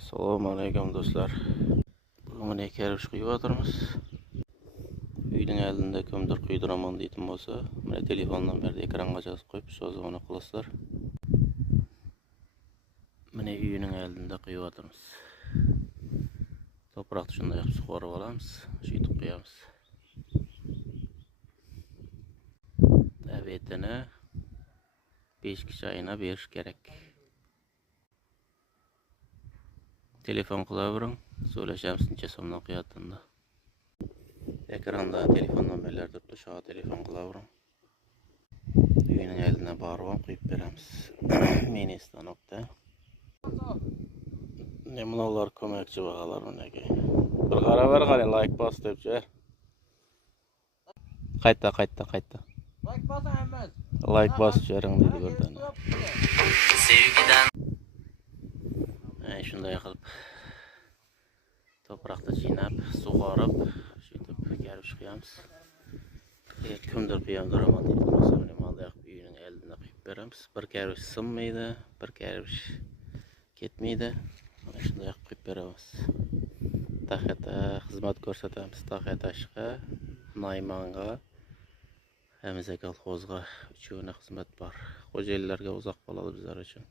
Assalomu alaykum do'stlar. Bugun mana karish quyib o'tirmiz. Uyning oldida kimdir quydiraman deydim bo'lsa, mana telefondan berdi ekranga yozib qo'yib, sozg'ona qilasizlar. Mana uyning oldida quyib o'tirmiz. To'proqni shunday qilib sug'orib olamiz, shuytib qo'yamiz. Tabiatini 5 kishi ayna berish kerak. Telefon qilavering, so'rashamiz necha so'mdan qilyaptindi. Ekranda telefon nomerlari turibdi, shu telefon qilavering. Uyning oldina borib qo'yib beramiz. Meni stanokda. Nimalar ko'makchi bag'alar unaga. Bir qarab like bos debchi. Qayta. Like bosing emas. Like bos jering dedi birdan. Sevgidan. Shunday qilib to'proqni jinab, sug'orib, shuytib karish qo'yamiz. Kimdir qo'yamdiraman deydi. Masalan, bunday uyning oldina qo'yib beramiz. Bir karish sinmaydi, bir karish ketmaydi. Mana shunday qo'yib beramiz. Taxata xizmat ko'rsatamiz. Taxatashqa, Naymanga, Hamiza kolxozga uchun xizmat bor. Xo'jayinlarga uzoq bo'ladi bizlar uchun.